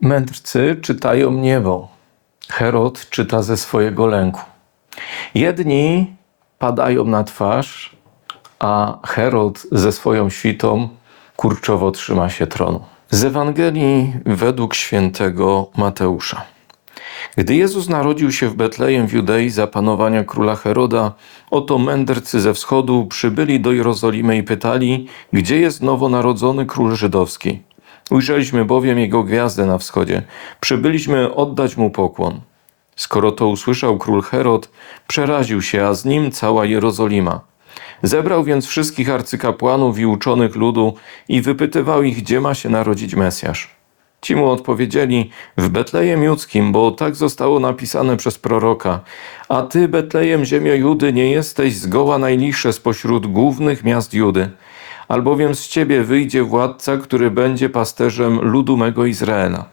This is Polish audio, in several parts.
Mędrcy czytają niebo. Herod czyta ze swojego lęku. Jedni padają na twarz, a Herod ze swoją świtą kurczowo trzyma się tronu. Z Ewangelii według świętego Mateusza. Gdy Jezus narodził się w Betlejem w Judei za panowania króla Heroda, oto mędrcy ze wschodu przybyli do Jerozolimy i pytali, gdzie jest nowonarodzony król żydowski. Ujrzeliśmy bowiem jego gwiazdę na wschodzie. Przybyliśmy oddać mu pokłon. Skoro to usłyszał król Herod, przeraził się, a z nim cała Jerozolima. Zebrał więc wszystkich arcykapłanów i uczonych ludu i wypytywał ich, gdzie ma się narodzić Mesjasz. Ci mu odpowiedzieli, w Betlejem Judzkim, bo tak zostało napisane przez proroka. A ty, Betlejem, ziemio Judy, nie jesteś zgoła najliższe spośród głównych miast Judy, albowiem z ciebie wyjdzie władca, który będzie pasterzem ludu mego Izraela.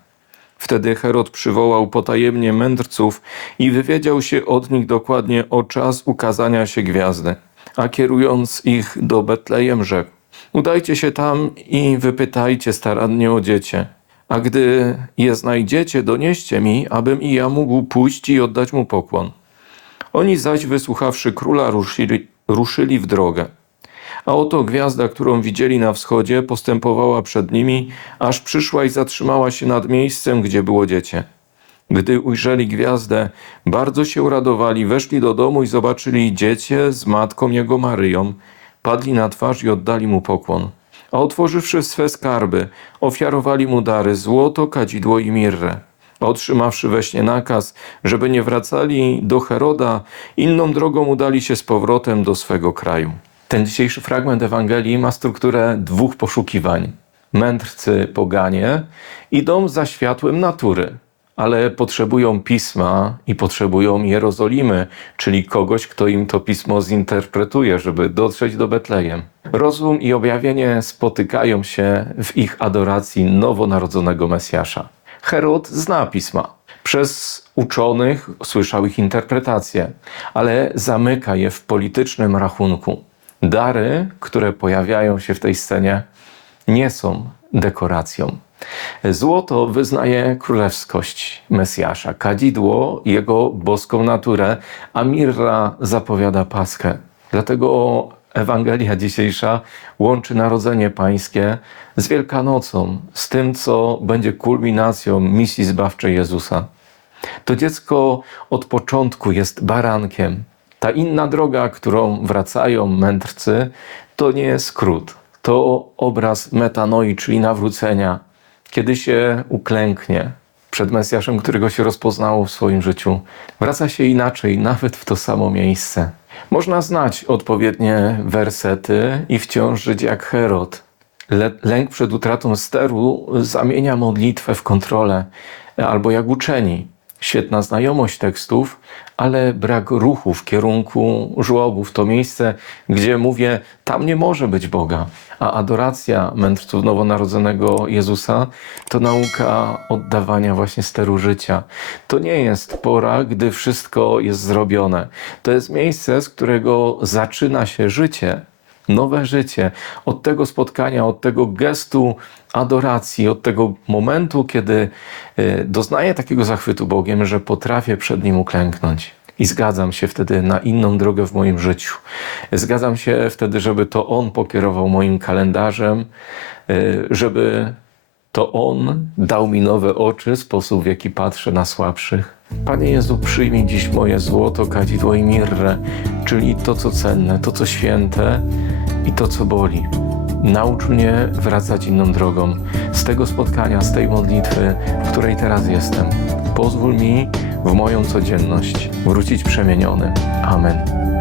Wtedy Herod przywołał potajemnie mędrców i wywiedział się od nich dokładnie o czas ukazania się gwiazdy. A kierując ich do Betlejem, rzekł: Udajcie się tam i wypytajcie starannie o dziecię. A gdy je znajdziecie, donieście mi, abym i ja mógł pójść i oddać mu pokłon. Oni zaś, wysłuchawszy króla, ruszyli, ruszyli w drogę. A oto gwiazda, którą widzieli na wschodzie, postępowała przed nimi, aż przyszła i zatrzymała się nad miejscem, gdzie było dziecię. Gdy ujrzeli gwiazdę, bardzo się uradowali, weszli do domu i zobaczyli dziecię z matką jego Maryją. Padli na twarz i oddali mu pokłon. A otworzywszy swe skarby, ofiarowali mu dary złoto, kadzidło i mirrę. Otrzymawszy we śnie nakaz, żeby nie wracali do Heroda, inną drogą udali się z powrotem do swego kraju. Ten dzisiejszy fragment Ewangelii ma strukturę dwóch poszukiwań. Mędrcy poganie idą za światłem natury, ale potrzebują pisma i potrzebują Jerozolimy, czyli kogoś, kto im to pismo zinterpretuje, żeby dotrzeć do Betlejem. Rozum i objawienie spotykają się w ich adoracji nowonarodzonego Mesjasza. Herod zna pisma. Przez uczonych słyszał ich interpretację, ale zamyka je w politycznym rachunku. Dary, które pojawiają się w tej scenie, nie są dekoracją. Złoto wyznaje królewskość Mesjasza, kadzidło jego boską naturę, a mirra zapowiada paskę. Dlatego Ewangelia dzisiejsza łączy narodzenie pańskie z Wielkanocą, z tym, co będzie kulminacją misji zbawczej Jezusa. To dziecko od początku jest barankiem. Ta inna droga, którą wracają mędrcy, to nie jest skrót. To obraz metanoi, czyli nawrócenia, kiedy się uklęknie przed Mesjaszem, którego się rozpoznało w swoim życiu. Wraca się inaczej, nawet w to samo miejsce. Można znać odpowiednie wersety i wciąż żyć jak Herod. Lęk przed utratą steru zamienia modlitwę w kontrolę, albo jak uczeni. Świetna znajomość tekstów, ale brak ruchu w kierunku żłobów. To miejsce, gdzie mówię, tam nie może być Boga. A adoracja mędrców nowonarodzonego Jezusa to nauka oddawania właśnie steru życia. To nie jest pora, gdy wszystko jest zrobione. To jest miejsce, z którego zaczyna się życie nowe życie, od tego spotkania, od tego gestu adoracji, od tego momentu, kiedy y, doznaję takiego zachwytu Bogiem, że potrafię przed Nim uklęknąć. I zgadzam się wtedy na inną drogę w moim życiu. Zgadzam się wtedy, żeby to On pokierował moim kalendarzem, y, żeby to On dał mi nowe oczy, sposób w jaki patrzę na słabszych. Panie Jezu, przyjmij dziś moje złoto, kadzidło i mirrę, czyli to, co cenne, to, co święte i to, co boli. Naucz mnie wracać inną drogą z tego spotkania, z tej modlitwy, w której teraz jestem. Pozwól mi w moją codzienność wrócić przemieniony. Amen.